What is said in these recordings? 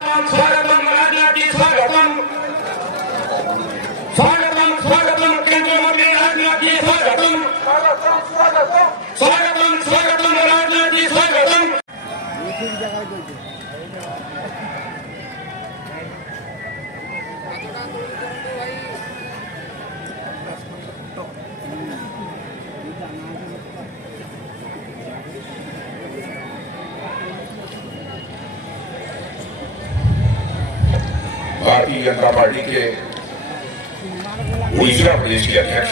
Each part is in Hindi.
स्वागतम राजनाथ स्वागतम स्वागतम स्वागतम केंद्र मंत्री राजनाथ जी स्वागतम स्वागतम स्वागतम राजनाथ जी स्वागतम। भारतीय जनता पार्टी के उड़ीसा प्रदेश के अध्यक्ष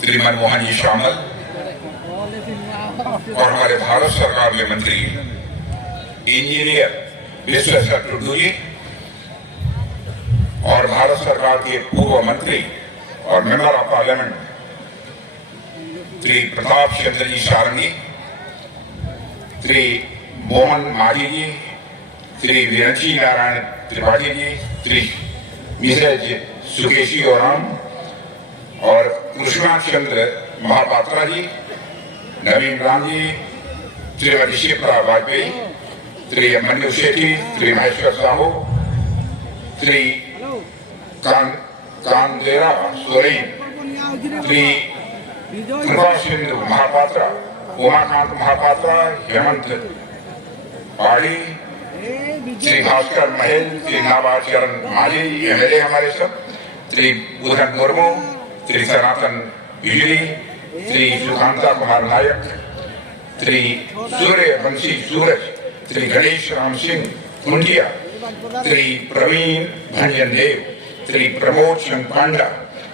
श्री मनमोहन जी शामल और हमारे भारत सरकार में मंत्री इंजीनियर विश्वेश्वर टुडू जी और भारत सरकार के पूर्व मंत्री और member of parliament Shri Pratap Chandra ji Sarangi, Shri Mohan Majhi ji, Shri Viranchi Narayan Tripathi ji, Shri Mrs Sukeshi Oram और कृष्णा चंद्र महापात्रा जी, नवीन राम जी, श्रीमती शिप्रा वाजपेयी, श्री मनु शेट्टी, श्री महेश्वर साहू, श्री कांदेरा सोरेन, श्री कृपा सिंधु महापात्रा, उमाकांत महापात्रा, हेमंत पाड़ी, श्री भास्कर महल, श्री नाबाद चरण माली एमएलए हमारे सब, श्री बुधन मुर्मू, श्री सनातन बिजली, श्री सुकांता कुमार नायक, श्री सूर्य वंशी सूरज, श्री गणेश राम सिंह कुंडिया, श्री प्रवीण भंजन देव, श्री प्रमोद चंद पांडा,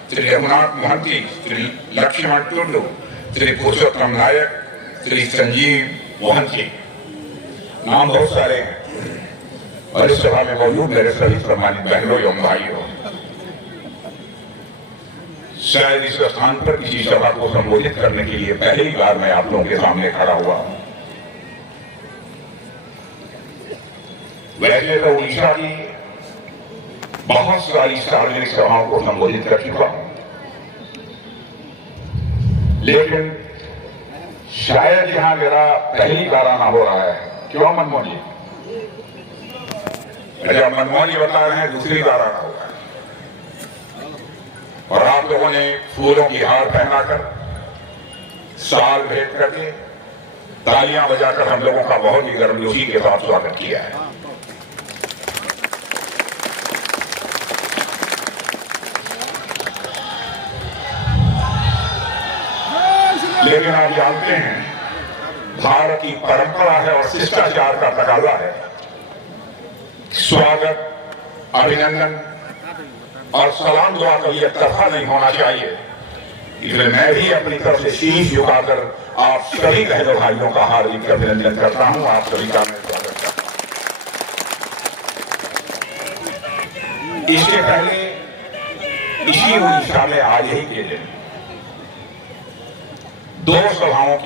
श्री रघुनाथ महंती, श्री लक्ष्मण टुडू, श्री पुरुषोत्तम नायक, श्री संजीव मोहंती। नाम बहुत सारे हैं और इस सभा में मौजूद मेरे सभी सम्मानित बहनों एवं भाइयों, शायद इस स्थान पर किसी सभा को संबोधित करने के लिए पहली बार मैं आप लोगों के सामने खड़ा हुआ हूं। वैसे तो उड़ीसा की बहुत सारी सार्वजनिक सभाओं को संबोधित कर चुका हूं, लेकिन शायद यहां मेरा पहली बार आना हो रहा है। क्यों मनमोहन जी? जब मनमोहन जी बता रहे हैं दूसरी बार आना होगा और आप लोगों ने फूलों की हार पहनाकर साल भेंट करके तालियां बजाकर हम लोगों का बहुत ही गर्मजोशी के साथ स्वागत किया है। लेकिन आप जानते हैं भारत की परंपरा है और शिष्टाचार का तकाजा है, स्वागत, अभिनंदन और सलाम दुआ कभी एक तरफा नहीं होना चाहिए। इसलिए मैं भी अपनी तरफ से शीश झुकाकर आप सभी बहनों भाइयों का हार्दिक अभिनंदन करता हूं। आप सभी का मैं स्वागत करता हूं। इसके पहले इसी उड़ीसा में आज ही के दिन दो सभाओं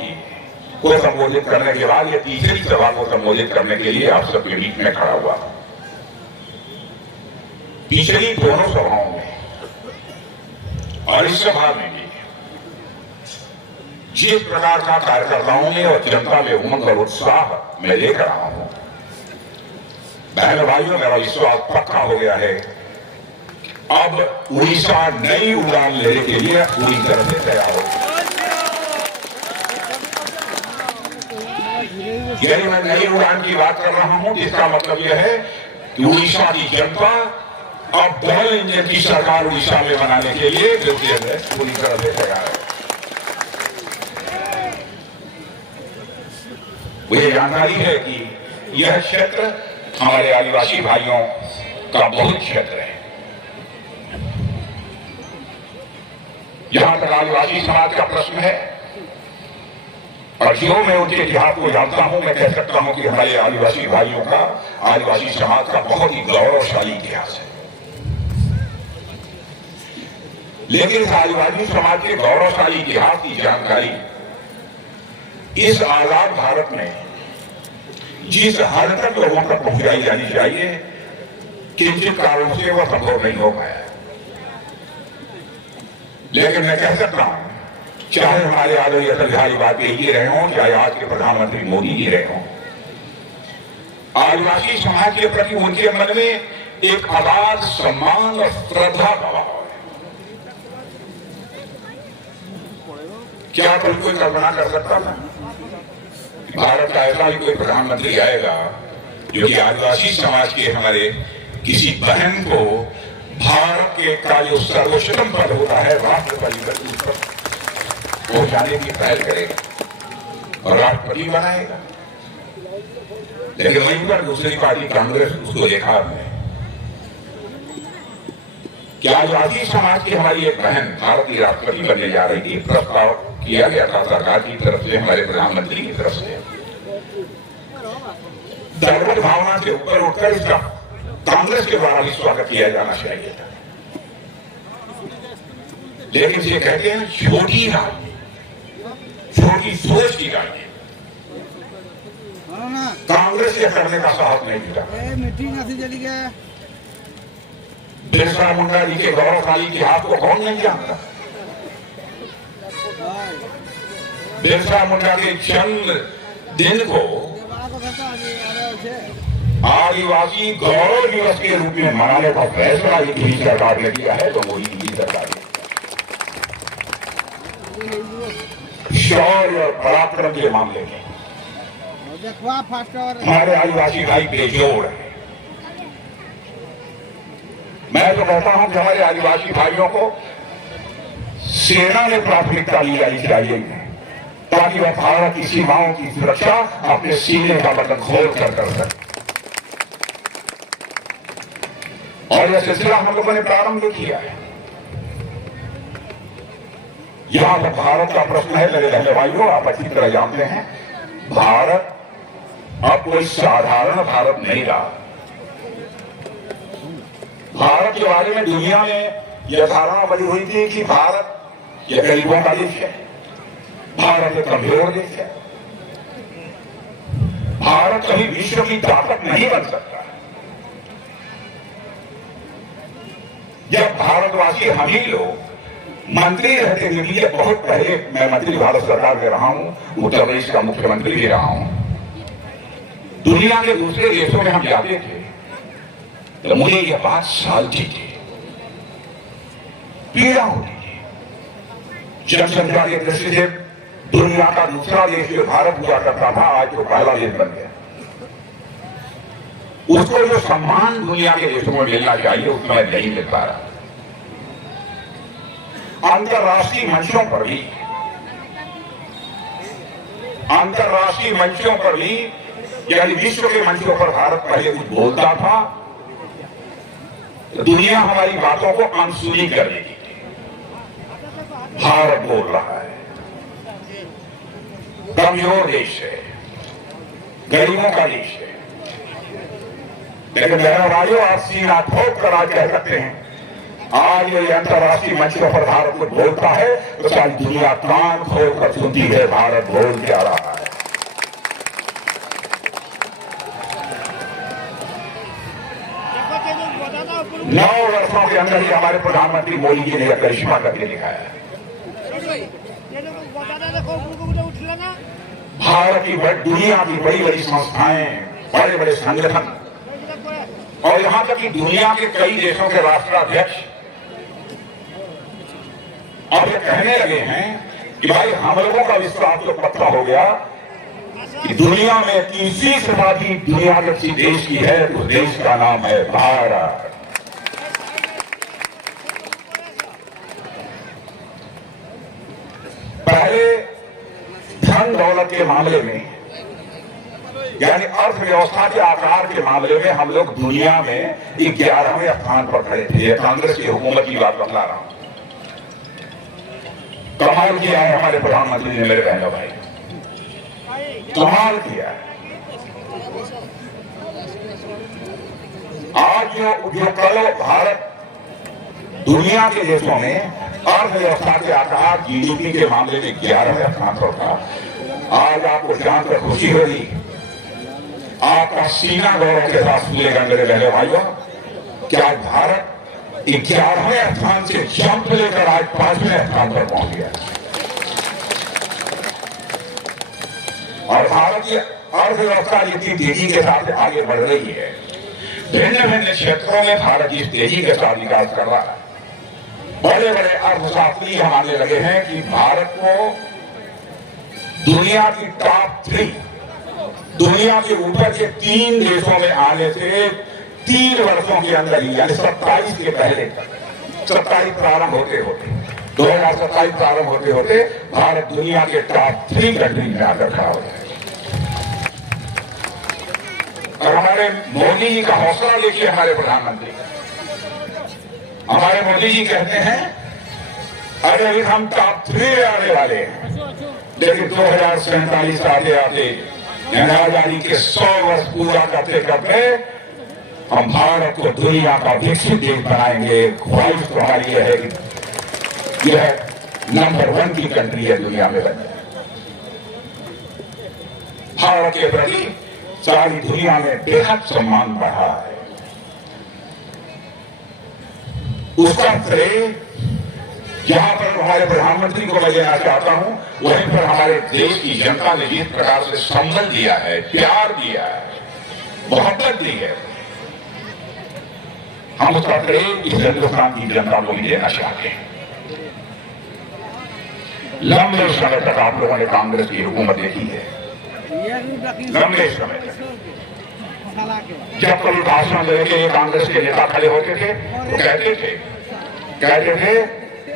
को संबोधित करने के बाद ये तीसरी सभा को संबोधित करने के लिए आप सबके बीच में खड़ा हुआ। पिछली दोनों सभाओं में और इस सभा में भी जिस प्रकार का कार्यकर्ताओं में और जनता में उमंग और उत्साह मैं लेकर रहा हूं, बहनों भाइयों, मेरा विश्वास पक्का हो गया है अब उड़ीसा नई उड़ान लेने के लिए पूरी तरह से तैयार हो। यदि मैं नई उड़ान की बात कर रहा हूं, इसका मतलब यह है कि उड़ीसा की जनता अब डबल इंजन की सरकार उड़ीसा में बनाने के लिए पूरी तरह से तैयार है। मुझे जानकारी है कि यह क्षेत्र हमारे आदिवासी भाइयों का बहुत क्षेत्र है। जहां तक आदिवासी समाज का प्रश्न है और जो मैं उनके इतिहास को जानता हूं, मैं कह सकता हूं कि हमारे आदिवासी भाइयों का, आदिवासी समाज का बहुत ही गौरवशाली इतिहास है। लेकिन इस आदिवासी समाज के गौरवशाली इतिहास की जानकारी इस आजाद भारत में जिस हद तक लोगों तक पहुंचाई जानी चाहिए, किंचित कारणों से वह संभव नहीं हो पाया। लेकिन मैं कह सकता हूं, चाहे हमारे आदरणीय अटल बिहारी वाजपेयी जी रहे हों, चाहे आज के प्रधानमंत्री मोदी जी रहे हों, आदिवासी समाज के प्रति उनके मन में एक अगाध सम्मान और श्रद्धा का भाव है। क्या कोई कल्पना कर सकता था भारत का ऐसा भी कोई प्रधानमंत्री आएगा जो कि आदिवासी समाज के हमारे किसी बहन को भारत के का जो सर्वोच्चतम पद होता है राष्ट्रपति पर वो जाने की पहल करेगा और राष्ट्रपति बनाएगा। लेकिन वहीं पर दूसरी पार्टी कांग्रेस उसको देखा हमने कि आदिवासी समाज की हमारी एक बहन भारत की राष्ट्रपति बनने जा रही थी। प्रस्ताव किया गया था सरकार की तरफ से, हमारे प्रधानमंत्री की तरफ से। दलगत भावना से ऊपर उठकर इसका कांग्रेस के द्वारा भी स्वागत किया जाना चाहिए था। लेकिन ये कहते हैं छोटी राजनीति, छोटी सोच की राजनीति कांग्रेस के करने का साहस नहीं मिला। बिरसा मुंडा जी के गौरवशाली इतिहास को कौन नहीं जानता। बिरसा मुंडा के जन्म दिन को आदिवासी गौरव दिवस के रूप में मनाने का फैसला यदि सरकार ने किया है तो वो ही सरकार है। शौर्य और पराक्रम के मामले में हमारे आदिवासी भाई बेजोड़ है। मैं तो कहता हूं कि हमारे आदिवासी भाइयों को सेना में प्राथमिकता ली जानी चाहिए ताकि वह भारत की सीमाओं की सुरक्षा अपने सीने का बटन खोल कर सके। और यह सिलसिला हम लोगों ने प्रारंभ किया है। यहां तक भारत का प्रश्न है मेरे बहने भाइयों, आप अच्छी तरह जानते हैं भारत अब कोई साधारण भारत नहीं रहा। भारत के बारे में दुनिया में यह धारणा बनी हुई थी कि भारत यह गरीबों का देश है, भारत एक कमजोर देश है, भारत कभी विश्व की ताकत नहीं बन सकता। जब भारतवासी हम ही लोग मंत्री रहते हुए भी, बहुत पहले मैं मंत्री भारत सरकार में रहा हूं, उत्तर प्रदेश का मुख्यमंत्री भी रहा हूं, दुनिया के दूसरे देशों में हम जाते थे तो मुझे यह बात सालती थी, पीड़ा होती थी। जनसंख्या की दृष्टि से दुनिया का दूसरा देश जो भारत हुआ करता था आज तो पहला देश बन गया। उसको जो सम्मान दुनिया के देशों में मिलना चाहिए उसमें नहीं मिल पा रहा। अंतर्राष्ट्रीय मंचों पर भी यानी विश्व के मंचों पर भारत पहले कुछ बोलता था तो दुनिया हमारी बातों को अनसुनी कर देती थी। भारत बोल रहा है, कमजोर देश है, गरीबों का देश है। लेकिन मेरा भाइयों, आप सीना ठोक कर आज कह सकते हैं आज ये अंतर्राष्ट्रीय मंचों पर भारत को बोलता है तो सारी दुनिया कान खोलकर सुनती है भारत बोल क्या रहा है। नौ वर्षों के अंदर ही हमारे प्रधानमंत्री मोदी जी ने यह करिश्मा करके दिखाया है। भारत की दुनिया की बड़ी बड़ी संस्थाएं, बड़े बड़े संगठन और यहां तक कि दुनिया के कई देशों के राष्ट्राध्यक्ष अब ये कहने लगे हैं कि भाई हम लोगों का विश्वास तो पक्का हो गया कि दुनिया में तीसरी समाधि दुनिया के किसी देश की है, उस देश का नाम है भारत। पहले धन दौलत के मामले में यानी अर्थव्यवस्था के आकार के मामले में हम लोग दुनिया में 11वें स्थान पर खड़े थे। कांग्रेस की हुकूमत की बात बता रहा हूं। कमाल किया है हमारे प्रधानमंत्री ने, मेरे बहनों भाई, कमाल किया है। आज जो कल भारत दुनिया के देशों में अर्थव्यवस्था के आकार जीडीपी के मामले में 11वें स्थान पर था, आज आपको जानकर खुशी होगी, आपका सीना गौरव के साथ फूलेगा मेरे बहनों भाइयों। क्या भारत 11वें स्थान से जंप लेकर आज 5वें स्थान पर पहुंच गया और भारत अर्थव्यवस्था जितनी तेजी के साथ आगे बढ़ रही है, भिन्न भिन्न क्षेत्रों में भारत जिस तेजी के साथ विकास कर रहा है, बड़े बड़े अर्थशास्त्री हम मानने लगे हैं कि भारत को दुनिया की टॉप 3, दुनिया के ऊपर के 3 देशों में आने से 3 वर्षों के अंदर ही, यानी 27 के पहले तक, 27 प्रारंभ होते होते 2027 प्रारंभ होते होते भारत दुनिया के टॉप 3 कंट्री में आकर खड़ा हो जाएगा। और हमारे मोदी जी का हौसला देखिए, हमारे प्रधानमंत्री, हमारे मोदी जी कहते हैं अरे अभी हम टॉप 3 में आने वाले हैं, लेकिन 2047 आते आते आजादी के 100 वर्ष पूरा करते करते हम भारत को दुनिया का विकसित देश बनाएंगे। ख्वाहिश तो हमारी यह है कि यह नंबर 1 की कंट्री है दुनिया में बन जाए। भारत के प्रति सारी दुनिया में बेहद सम्मान बढ़ा है। उसका श्रेय जहां पर हमारे प्रधानमंत्री को मैं देना चाहता हूं, वहीं पर हमारे देश की जनता ने जिस प्रकार से संबल दिया है, प्यार दिया है, मोहब्बत दी है, हम उसका श्रेय इस हिंदुस्तान की जनता को भी देना चाहते हैं। लंबे समय तक आप लोगों ने कांग्रेस की हुकूमत देखी है, लंबे समय तक। जब कभी भाषण लेके कांग्रेस के नेता खड़े होते थे तो कहते थे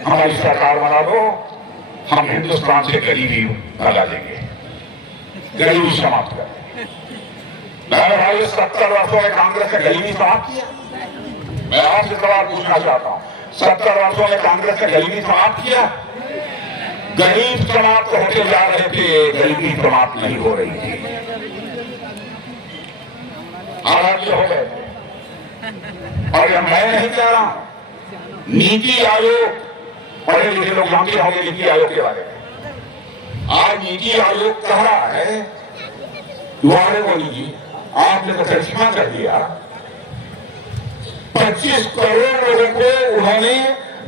हमारी सरकार बना दो, हम हिंदुस्तान से गरीबी भगा देंगे, गरीबी समाप्त कर देंगे। मैं भाई 70 वर्षों में कांग्रेस ने गरीबी समाप्त किया? मैं आपसे सवाल पूछना चाहता हूं, 70 वर्षों में कांग्रेस ने गरीबी समाप्त किया? गरीब समाप्त होते जा रहे थे, गरीबी समाप्त नहीं हो रही थी, आराध्य हो गए। और यह मैं नहीं कह रहा हूं, नीति आयोग, पढ़े लिखे लोग जानते होंगे नीति आयोग के बारे में। आज नीति आयोग कह रहा है, वारे मोदी जी आपने तो करिश्मा कर दिया, 25 करोड़ लोगों को उन्होंने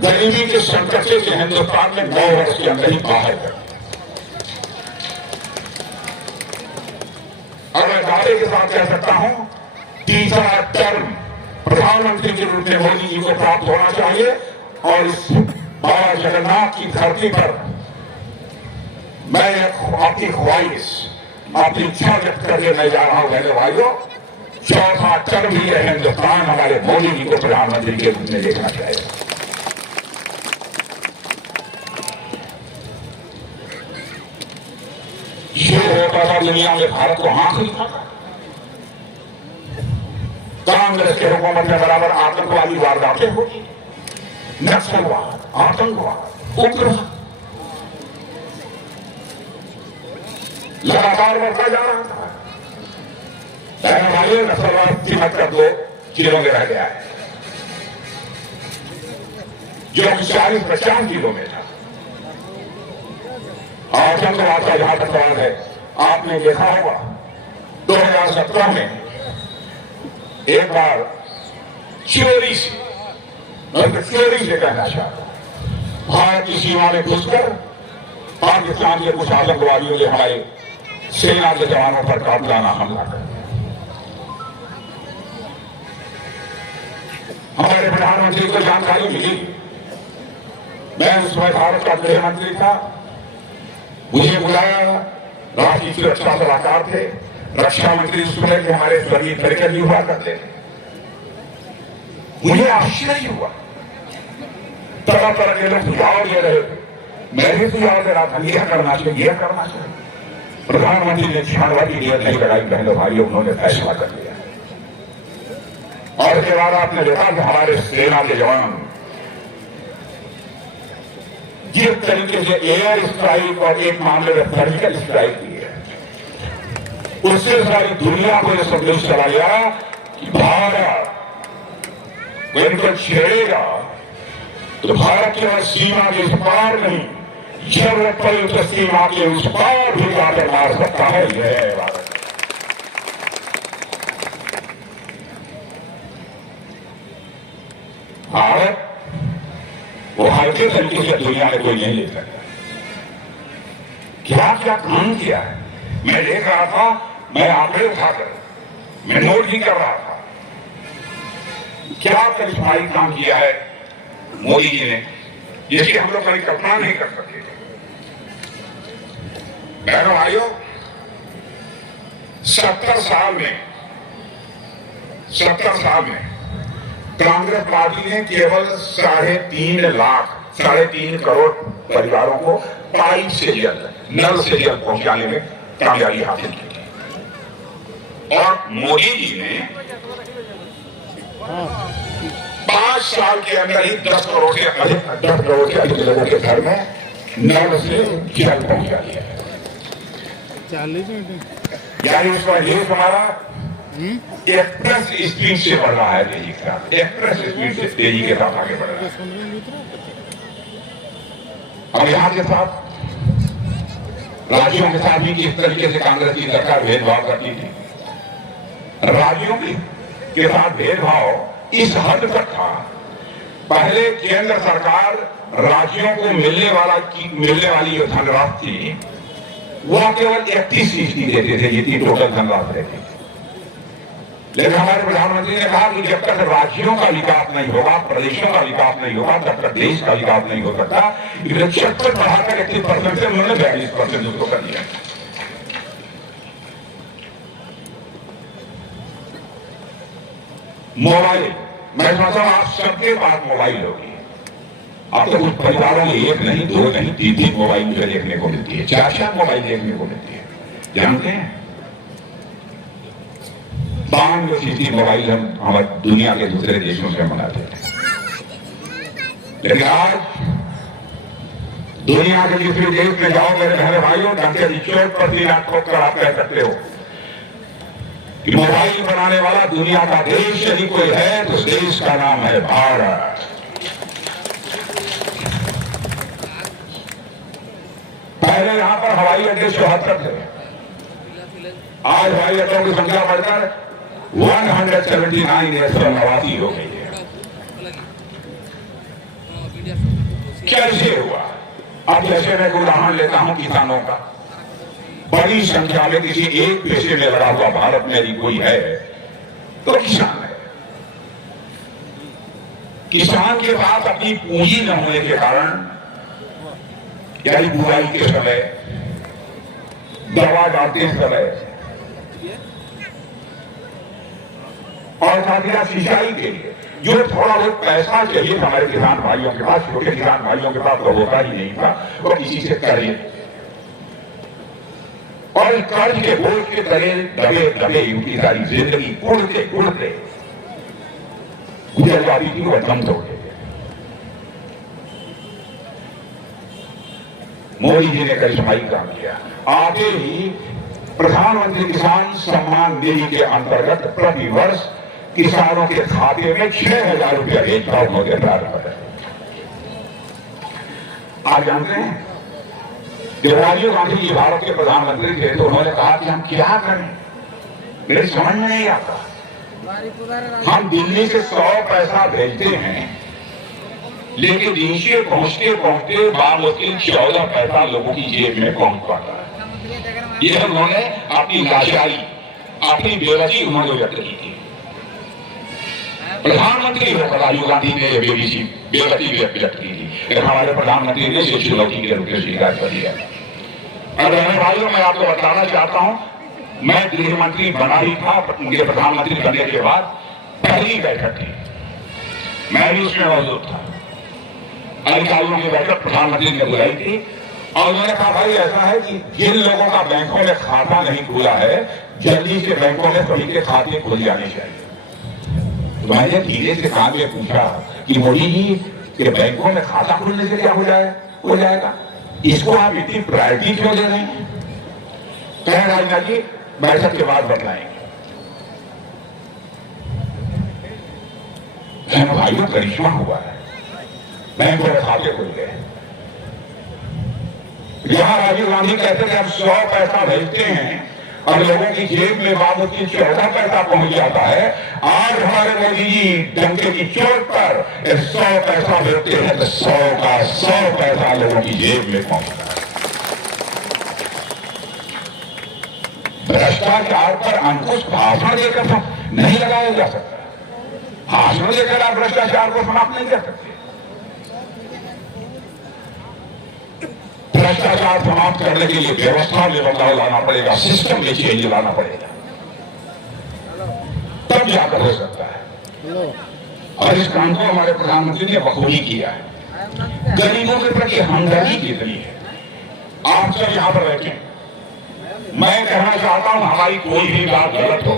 गरीबी के संकट से हिंदुस्तान में 9 वर्ष के अंदर ही बाहर कर। और मैं दावे के साथ कह सकता हूं, तीसरा टर्म प्रधानमंत्री के रूप में मोदी जी को प्राप्त होना चाहिए। और इस बाबा जगन्नाथ की धरती पर मैं आपकी ख्वाहिश, आपकी इच्छा व्यक्त करके मैं जा रहा हूं बहनों भाइयों, चौथा टर्म भी हिंदुस्तान हमारे मोदी जी को प्रधानमंत्री के रूप में देखना चाहिए। ये होता था दुनिया में भारत को आंख नहीं था। कांग्रेस के हुकूमत में बराबर आतंकवादी वारदातें होती, नक्सलवाद, आतंकवाद, उग्रवाद लगातार बढ़ता जा रहा था। नक्सलवाद की मत कर 2 जिलों में रह गया है, जो 40-50 जिलों में था। आतंकवाद का जहां तक सवाल है, आपने देखा होगा 2017 में एक बार चोरी से कहना चाहता, भारत की सीमा में घुसकर पाकिस्तान के कुछ आतंकवादियों ने हमारे सेना के जवानों पर कातिलाना हमला कर दिया। हमारे प्रधानमंत्री को जानकारी मिली, मैं उस समय भारत का गृह मंत्री था, मुझे बुलाया, राष्ट्रीय सुरक्षा सलाहकार थे, रक्षा मंत्री उस समय के हमारे स्वर्गीय खड़गेकर जी हुआ करते थे। मुझे आश्चर्य हुआ, तरह तरह के लोग सुझाव दे रहे थे, मैं भी सुझाव दे रहा था, यह करना चाहिए, यह करना चाहिए। प्रधानमंत्री ने छानवा की नीयत नहीं लगाई, बहनों भाइयों, उन्होंने फैसला कर लिया। और उसके बाद आपने देखा कि हमारे सेना के जवान जिस तरीके से एयर स्ट्राइक और एक मामले में सर्जिकल स्ट्राइक की है, उससे सारी दुनिया को यह संदेश चला गया कि भारत इनको छेड़ेगा तो भारत केवल सीमा के उस पार नहीं, जरूरत पड़ी तो सीमा के उस पार भी जाकर मार सकता है। यह है भारत। भारत वो हल्के तरीके से दुनिया में कोई नहीं ले सकता। क्या क्या काम किया है, मैं देख रहा था मैं आंकड़े उठाकर मैं नोट नहीं कर रहा था, क्या करिश्माई काम किया है मोदी जी ने, जिसकी हम लोग कभी कल्पना नहीं कर सके। बहनों भाइयों, 70 साल में कांग्रेस पार्टी ने केवल 3.5 करोड़ परिवारों को पाइप से जल, नल से जल पहुंचाने में कामयाबी हासिल की। और मोदी जी ने 5 साल के अंदर ही 10 करोड़ से अधिक लोगों के घर में नल से जल पहुंचा दिया। 40 मिनट यानी इसका रेट हमारा एक्सप्रेस स्पीड से बढ़ रहा है, तेजी के साथ, एक्सप्रेस स्पीड से तेजी के साथ आगे बढ़ रहा है। अब यहां के साथ राज्यों के साथ भी किस तरीके से कांग्रेस की सरकार भेदभाव करती थी। राज्यों के साथ भेदभाव इस हद तक था, पहले केंद्र सरकार राज्यों को मिलने वाली जो धनराशि थी वह केवल 31% देते थे, जितनी टोटल धनराशि रहती थी। लेकिन हमारे प्रधानमंत्री ने कहा कि जब तक राज्यों का विकास नहीं होगा, प्रदेशों का विकास नहीं होगा, तब तक देश का विकास नहीं हो सकता। 76 बढ़ाकर 31% से उन्होंने 42% उसको कर दिया। मोबाइल, मैं समझता हूं आप सबके पास मोबाइल होगी। अब तो कुछ परिवारों में 1 नहीं, 2 नहीं, 3 मोबाइल मुझे देखने को मिलती है, 4 मोबाइल देखने को मिलती है। जानते हैं 92% मोबाइल हम हमारे दुनिया के दूसरे देशों से मंगाते थे। लेकिन आज दुनिया के दूसरे देश में जाओ मेरे बहन भाइयों, डंके की चोट पर भी आप ठोक कर आप कह सकते हो कि मोबाइल बनाने वाला दुनिया का देश यदि कोई है तो देश का नाम है भारत। पहले यहां पर हवाई अड्डे 74 थे, आज हवाई अड्डों की संख्या बढ़कर 179 हो गई है। कैसे हुआ? अब जैसे मैं उदाहरण लेता हूं किसानों का, बड़ी संख्या में किसी एक पेशे में लगा हुआ भारत में यदि कोई है तो किसान है। किसान के पास अपनी पूंजी न होने के कारण यानी बुआई के समय, दवा डालते समय और साथ ही सिंचाई के लिए जो थोड़ा बहुत पैसा चाहिए हमारे किसान भाइयों के पास, छोटे किसान भाइयों के पास तो होता ही नहीं था, वो किसी से कर्ज, और कर्ज के बोझ के तले दबे दबे उनकी सारी जिंदगी उड़ते उड़ते गुजर जाती थी, वो दम तोड़ देते। मोदी जी ने करिश्माई काम किया। आगे ही प्रधानमंत्री किसान सम्मान निधि के अंतर्गत प्रति वर्ष किसानों के खाते में 6,000 रुपया भेजभाव मोदी प्रारंभ है। आप जानते हैं जब राजीव गांधी जी भारत के प्रधानमंत्री थे तो उन्होंने कहा कि हम क्या करें, मेरे समझ में नहीं आता। हम दिल्ली से 100 पैसा भेजते हैं लेकिन नीचे पहुंचते पहुंचते बामुश्किल 14 पैसा लोगों की जेब में पहुंच पाता है। यह उन्होंने अपनी लाचारी, अपनी बेवसी उन्होंने व्यक्त की थी। प्रधानमंत्री होकर राजीव गांधी ने बेवसी व्यक्त की थी, लेकिन हमारे प्रधानमंत्री ने इसे चुनौती के रूप में स्वीकार कर लिया। और बहन भाइयों, मैं आपको बताना चाहता हूं, मैं गृह मंत्री बना ही था, उनके प्रधानमंत्री बनने के बाद पहली बैठक थी, मैं भी उसमें मौजूद था। अधिकारियों की बैठक प्रधानमंत्री ने बुलाई थी और उन्होंने कहा भाई ऐसा है कि जिन लोगों का बैंकों में खाता नहीं खुला है जल्दी से बैंकों में सभी के खाते खुल जाने चाहिए। तो मैंने धीरे से कहा के पूछा कि मोदी जी के बैंकों में खाता खुलने से क्या हो जाएगा, इसको आप इतनी प्रायोरिटी क्यों दे रहे हैं? कहे राजनाथ जी बैठक के बाद बताएंगे। भाइयों करिश्मा हुआ है, बैंकों में खाते खुल गए। यहां राजीव गांधी कहते थे हम 100 पैसा भेजते हैं और लोगों की जेब में बामुश्किल 14 पैसा पहुंच जाता है। आज हमारे मोदी जी डंके की चोट पर 100 पैसा भेजते हैं तो 100 का 100 पैसा लोगों की जेब में पहुंचता है। भ्रष्टाचार पर अंकुश भाषण देकर तो नहीं लगाया जा सकता। भाषण देकर आप भ्रष्टाचार को समाप्त नहीं कर सकते। भ्रष्टाचार समाप्त करने के लिए व्यवस्था में बदलाव लाना पड़ेगा, सिस्टम में चेंज लाना पड़ेगा, तब जाकर हो सकता है। और इस काम को हमारे प्रधानमंत्री ने बखूबी किया है। गरीबों के प्रति हमदर्दी कितनी है। आप सब यहाँ पर बैठे, मैं कहना चाहता हूँ हमारी कोई भी बात गलत हो,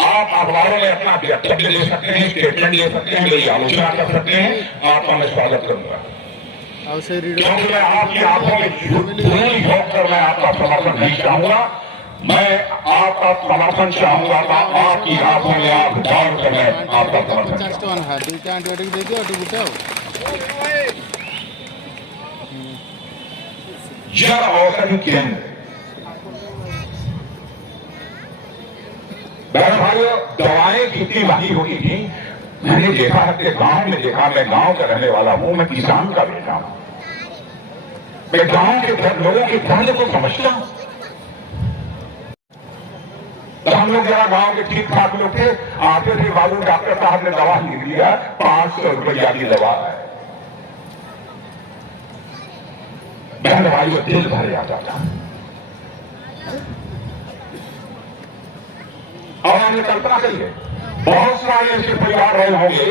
आप अखबारों में अपना वक्तव्य दे सकते हैं, स्टेटमेंट दे सकते हैं, मेरी आलोचना कर सकते हैं, आपका मैं स्वागत करूंगा। क्योंकि मैं आपकी आंखों में धूल झोंक कर मैं आपका समर्थन नहीं चाहूंगा। मैं आपका समर्थन चाहूंगा, आपकी आंखों में आप डाल कर मैं आपका समर्थन जन औषधि केंद्र। बहन भाइयों, दवाएं कितनी महंगी होती थी, मैंने देखा है कि गांव में देखा। मैं गांव का रहने वाला हूं, मैं किसान का बेटा हूं, मैं गांव के लोगों के दर्द को समझता हूं। तो हम लोग जरा गांव के ठीक ठाक लोग थे, आते थे बाबू डॉक्टर साहब ने दवा लिख दिया, 500 रुपया की दवा है। बहन भाइयों, दिल भर जाता था। और हमने कल्पना करिए, बहुत सारे ऐसे परिवार रहे होंगे,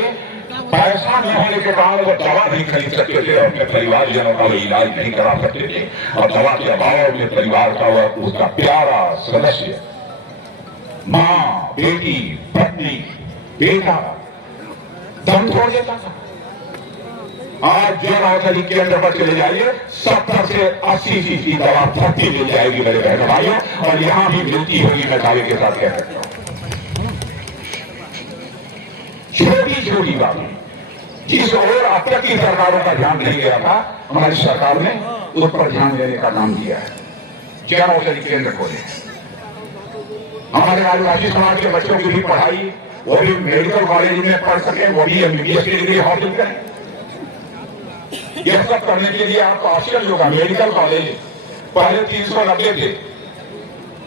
पैसा न होने के कारण वो दवा नहीं खरीद सकते थे, अपने परिवारजनों का वो इलाज नहीं करा सकते थे, और दवा के अभाव में परिवार का वह उसका प्यारा सदस्य, माँ, बेटी, पत्नी, बेटा दम तोड़ देता था। आज जन औषधि केंद्र पर चले जाइए, 70 से 80 फीसदी दवा भर्ती मिल जाएगी मेरे बहन भाइयों, और यहां भी मिलती होगी, मैं दावे के साथ कह सकता हूं। छोटी छोटी बातें जिस ओर अब तक की सरकारों का ध्यान नहीं गया था, हमारी सरकार ने उस पर ध्यान देने का काम किया है। जन औषधि केंद्र खोले, हमारे आदिवासी समाज के बच्चों की भी पढ़ाई, वो भी मेडिकल कॉलेज में पढ़ सके, वो भी MBBS की डिग्री हासिल करें। यह सब करने के लिए आपको ऑप्शन होगा। मेडिकल कॉलेज पहले 390 थे,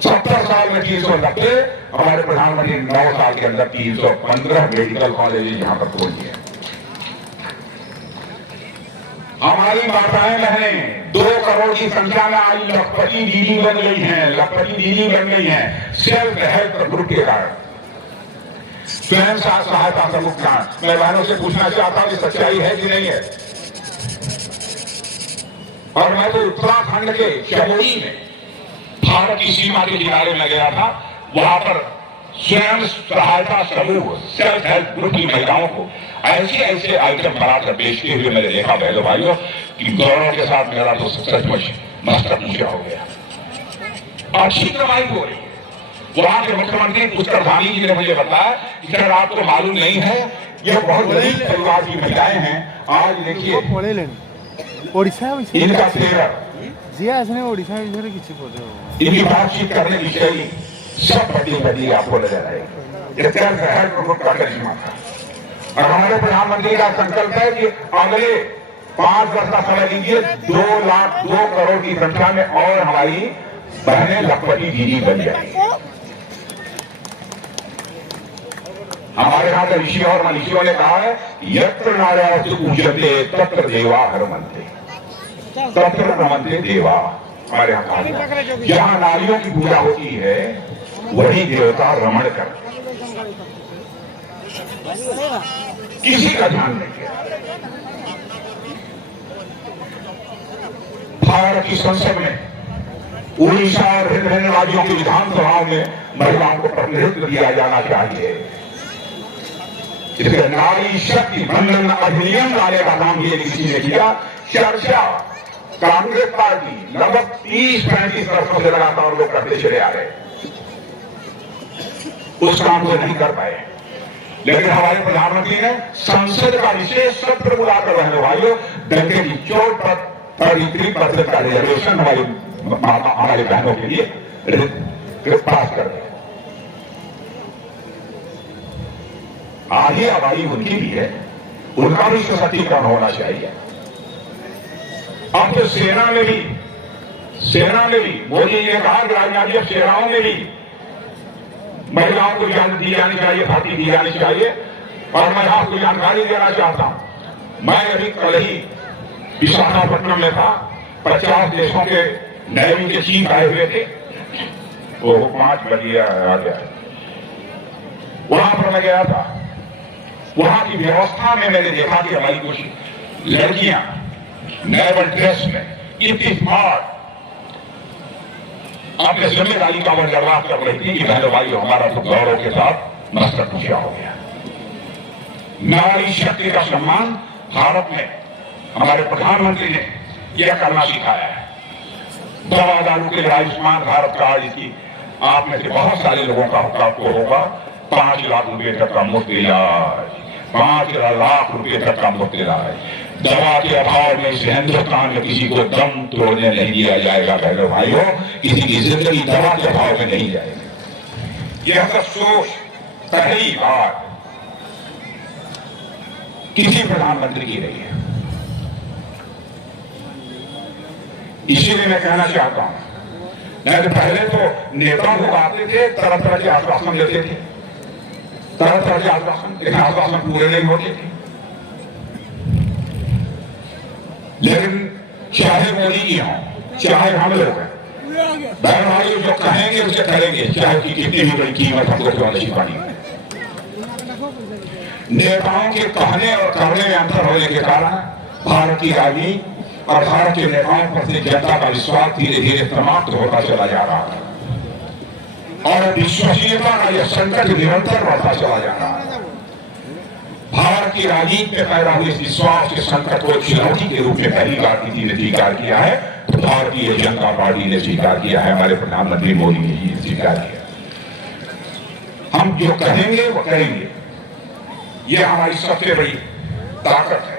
70 साल में 390, हमारे प्रधानमंत्री 9 साल के अंदर 315 मेडिकल कॉलेज यहां पर खोल दिए। हमारी माताएं बहनें 2 करोड़ की संख्या में आज लखपति दीदी बन गई हैं, लखपति दीदी बन गई हैं, सेल्फ हेल्प ग्रुप के कारण, स्वयं सहायता समूह का। मैं बहनों से पूछना चाहता हूं कि सच्चाई है कि नहीं है। और मैं तो उत्तराखंड के चमोली में भारत की सीमा के किनारे में गया था, वहां पर स्वयं सहायता समूह, सेल्फ हेल्प ग्रुप की महिलाओं को ऐसे ऐसे आइटम बनाकर बेचते हुए मैंने देखा बहनों भाइयों कि गौरव के साथ मेरा तो सचमुच मस्तक ऊंचा हो गया। अच्छी कमाई हो रही है। वहां के मुख्यमंत्री पुष्कर धामी जी ने मुझे बताया कि सर आपको मालूम नहीं है, ये बहुत गरीब परिवार की महिलाएं हैं। आज देखिए इनका तेवर, इनकी बातचीत करने की शैली सब बदली बदली आपको नजर आएगी। ये सेल्फ हेल्प ग्रुप का करिश्मा था। और हमारे प्रधानमंत्री का संकल्प है कि अगले 5 वर्ष का समय लीजिए, 2 करोड़ की संख्या में और हमारी बहनें लखपति दीदी बन जाएंगी। हमारे यहाँ के ऋषि और मनीषियों ने कहा है, यत्र नारायण पूजते तत्र देवा हरमन्ते, तत्र रमन्ते देवा। हमारे यहाँ कहा, जहां नारियों की पूजा होती है वही देवता रमण करते, किसी का ध्यान नहीं किया। भारत की संसद में, उड़ीसा और विभिन्न राज्यों की विधानसभाओं में महिलाओं को प्रतिनिधित्व दिया जाना चाहिए। इसलिए नारी शक्ति बंधन अधिनियम लाने का काम ये किसी ने किया। चर्चा कांग्रेस पार्टी लगभग 30-35 वर्षों से लगातार लोग करते चले आ रहे, उस काम को नहीं कर पाए। लेकिन हमारे प्रधानमंत्री ने संसद का विशेष सत्र बुलाकर बहनों भाइयों डंके की चोट पर 33% का रिजर्वेशन हमारे बहनों के लिए पास कर दिया। आधी आबादी उनकी भी है, उनका भी सशक्तिकरण होना चाहिए। अब तो सेना में भी सेना में भी मोदी जी ने कहा कि राजनाथ जी सेनाओं में भी महिलाओं को इजाजत दी जानी चाहिए, भर्ती दी जानी चाहिए। और मैं आपको जानकारी देना चाहता हूं, मैं अभी कल ही विशाखापट्टनम में था, 50 देशों के नेवी के चीफ आए हुए थे, वो 5 बजे आ गया। वहां पर मैं गया था, वहां की व्यवस्था में मैंने देखा कि हमारी कुछ लड़कियां नेवल ड्रेस में इतनी स्मार्ट अपने जिम्मेदारी का निर्वाह कर रही थी कि बहनों भाई हमारा तो गौरव के साथ मस्तक ऊंचा हो गया। नारी शक्ति का सम्मान भारत में हमारे प्रधानमंत्री ने यह करना सिखाया है। दवा दारू के लिए आयुष्मान भारत कार्ड, इसकी आप में से बहुत सारे लोगों का आपको होगा, 5 लाख रुपए तक का मुफ्त इलाज, 5 लाख रुपए तक का मुफ्त इलाज। दवा के अभाव में इस हिंदुस्तान में किसी को दम तोड़ने नहीं दिया जाएगा। बहनों भाइयों, किसी की जिंदगी दवा के अभाव में नहीं जाएगी। यह सब सोच पहली बार किसी प्रधानमंत्री की रही है। इसीलिए मैं कहना चाहता हूं, नहीं तो पहले तो नेताओं को आते थे, तरह तरह के आश्वासन देते थे, तरह तरह के आश्वासन, लेकिन आश्वासन पूरे नहीं होते थे। लेकिन चाहे मोदी जी हों, चाहे हम लोग हैं, बहन भाई जो कहेंगे उसे करेंगे, चाहे कि कितनी भी बड़ी कीमत हमको क्यों नहीं पानी। नेताओं के कहने और करने में अंतर होने के कारण भारत की राजनीति और भारत के नेताओं पर से जनता का विश्वास धीरे धीरे समाप्त होता चला जा रहा है और विश्वसनीयता का यह संकट निरंतर बढ़ता चला जा रहा है। भारत की राजनीति में पैदा हुए इस विश्वास के संकट को चुनौती के रूप में पहली बार किसी ने स्वीकार किया है, तो भारतीय जनता पार्टी ने स्वीकार किया है, हमारे प्रधानमंत्री मोदी जी ने स्वीकार किया। हम जो कहेंगे वो करेंगे, यह हमारी सबसे बड़ी ताकत है।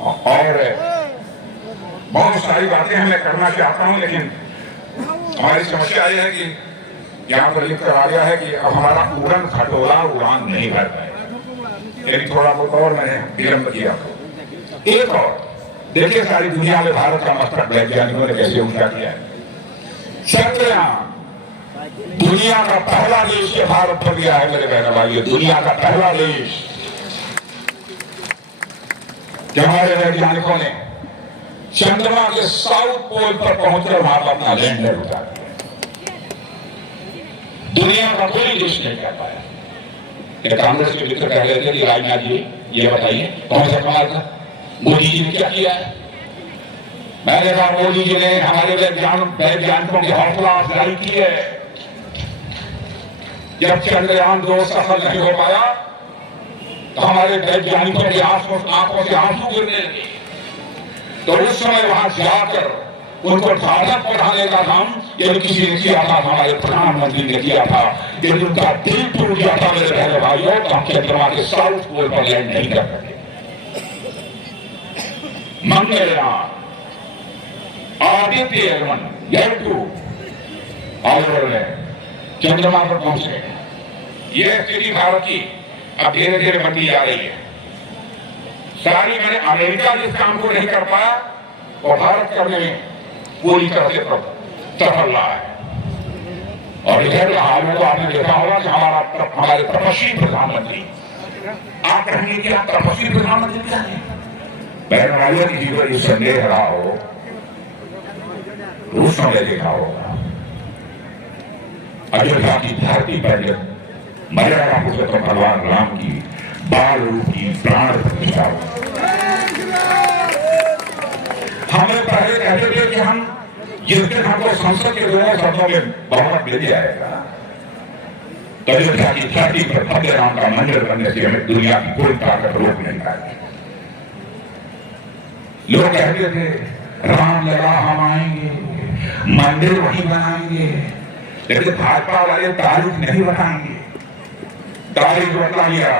और बहुत सारी बातें मैं करना चाहता हूं, लेकिन हमारी समस्या यह है कि यहाँ पर लिख कर आ गया है कि अब हमारा उड़न खटोला उड़ान नहीं भर पाए। यदि थोड़ा बहुत और मैंने विलंब किया तो एक और देखिए, सारी दुनिया में भारत का मस्तक वैज्ञानिकों ने कैसे ऊंचा किया है। चंद्रयान दुनिया का पहला देश ये भारत बन गया है मेरे बहन भाई, दुनिया का पहला देश। हमारे वैज्ञानिकों ने चंद्रमा के साउथ पोल पर पहुंचकर वहां पर अपना लैंडर उतारा। दुनिया का कोई देश नहीं कर पाया। कांग्रेस के मित्र कह रहे थे कि राजनाथ जी ये बताइए कौन सा कमाल था, मोदी जी ने क्या किया है। मैंने कहा मोदी जी ने हमारे वैज्ञानिकों की हौसला अफजाई की है। जब चंद्रयान 2 सफल नहीं हो पाया तो हमारे वैज्ञानिकों की आंखों से आंसू गिरने लगे। तो उस समय वहां जाकर उनको ढाढ़स बढ़ाने का काम यदि किसी ने किया था, हमारे प्रधानमंत्री ने किया था। यदि उनका दिल टूट गया था मेरे बहन भाइयों, तो हम चंद्रमा के साउथ पोल पर लैंड नहीं कर सकते। मंगलयान, आदित्य एल1 L2 और चंद्रमा पर पहुंचे। यह स्थिति भारत की अब धीरे धीरे बनती जा रही है। सारी मैंने अमेरिका जिस काम को नहीं कर पाया और भारत करने में पूरी तरह से सफल रहा है। और इधर हाल में तो आपने देखा होगा कि हमारे तपस्वी प्रधानमंत्री, आप कहेंगे कि आप तपस्वी प्रधानमंत्री क्या है। बहन भाइयों, किसी को ये संदेह रहा हो उस समय देखा होगा अयोध्या की धरती पर जब मर्यादा पुरुषोत्तम भगवान राम की बाल रूप की प्राण प्रतिष्ठा। हमें पहले कहते थे कि हम जिस दिन हमको संसद के दोनों सदनों में बहुमत मिल जाएगा तो अयोध्या की धरती पर भव्य राम का मंदिर बनने से हमें दुनिया की कोई ताकत रोक नहीं पाएगी। लोग कहते थे राम लगा हम आएंगे, मंदिर वहीं बनाएंगे, लेकिन भाजपा वाले तारीख नहीं बताएंगे। तारीख बता लिया,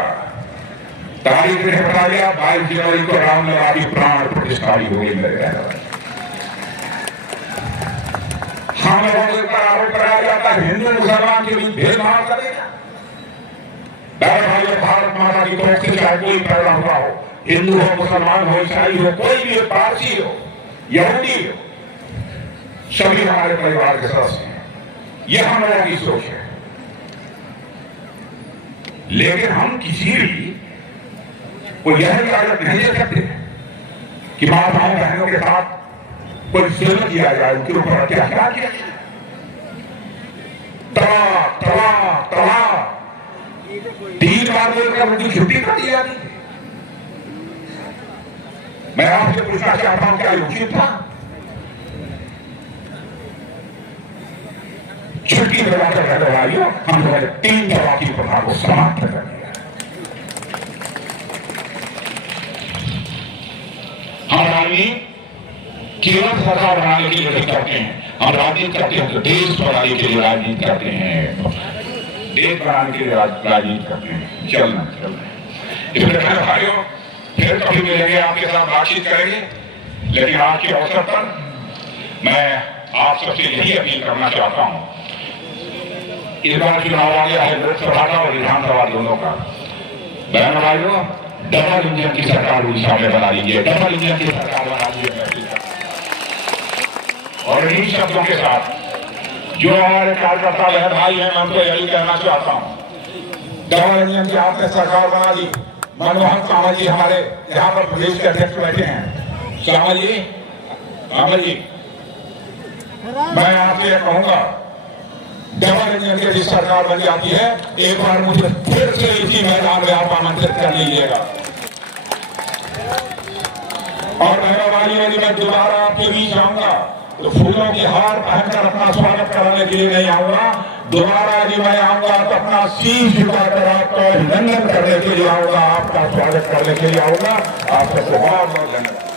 तारीख ने बता दिया 22 जनवरी को रामलला की प्राण प्रतिष्ठा हो गई। मेरे हम लोगों पर आरोप लगाया जाता है हिंदू मुसलमान के बीच भेदभाव करेगा। भारत माता की कोख से चाहे कोई पैदा हुआ हो, हिंदू हो, मुसलमान हो, ईसाई हो, कोई भी हो, पारसी हो, यहूदी हो, सभी हमारे परिवार के सदस्य हैं। यह हम लोगों की सोच है। लेकिन हम किसी भी को यह इजाजत नहीं दे सकते कि माताओं बहनों के साथ कोई जुल्म किया जाए, उनके ऊपर अत्याचार किया जाए। तलाक तलाक तलाक 3 बार बोलकर उनकी छुट्टी कर दी जाती। मैं आपसे पूछना चाहता हूं, क्या उचित था? छुट्टी दिलाकर कहते भाइयों, हम लोगों ने 3 तलाक की प्रथा को समाप्त कर दिया। हम राजनीति केवल सरकार बनाने के लिए करते हैं, हम राजनीति करते हैं तो देश बनाने के लिए राजनीति करते हैं, देश बनाने के लिए राजनीति करते हैं। चलना इसलिए भाइयों, फिर कभी मिलेंगे, आपके साथ बातचीत करेंगे। लेकिन आज के अवसर पर मैं आप सबसे यही अपील करना चाहता हूं, इस बार चुनाव आ गया है, लोकसभा का और विधानसभा दोनों का। बहन भाइयों, डबल इंजन की सरकार उड़ीसा में बना लीजिए, डबल इंजन की सरकार बना लीजिए। और इन्हीं शब्दों के साथ जो हमारे कार्यकर्ता बहन भाई हैं, मैं उनको यही कहना चाहता हूं, डबल इंजन की आपने सरकार बना दी। मनमोहन सामा जी हमारे यहाँ पर प्रदेश के अध्यक्ष बैठे हैं। सामा जी, अमर जी, मैं आपसे कहूंगा, डबल इंजन की यदि सरकार बन जाती है, एक बार मुझे फिर से इसी मैदान में आप आमंत्रित कर लीजिएगा। और मेहरबानी यदि मैं दोबारा आपके बीच आऊंगा तो फूलों की हार पहनकर अपना स्वागत कराने के लिए नहीं आऊंगा। दोबारा यदि मैं आऊंगा तो अपना शीश झुकाकर आपका अभिनंदन करने के लिए आऊंगा, आपका स्वागत करने के लिए आऊंगा। आप सबको बहुत बहुत धन्यवाद।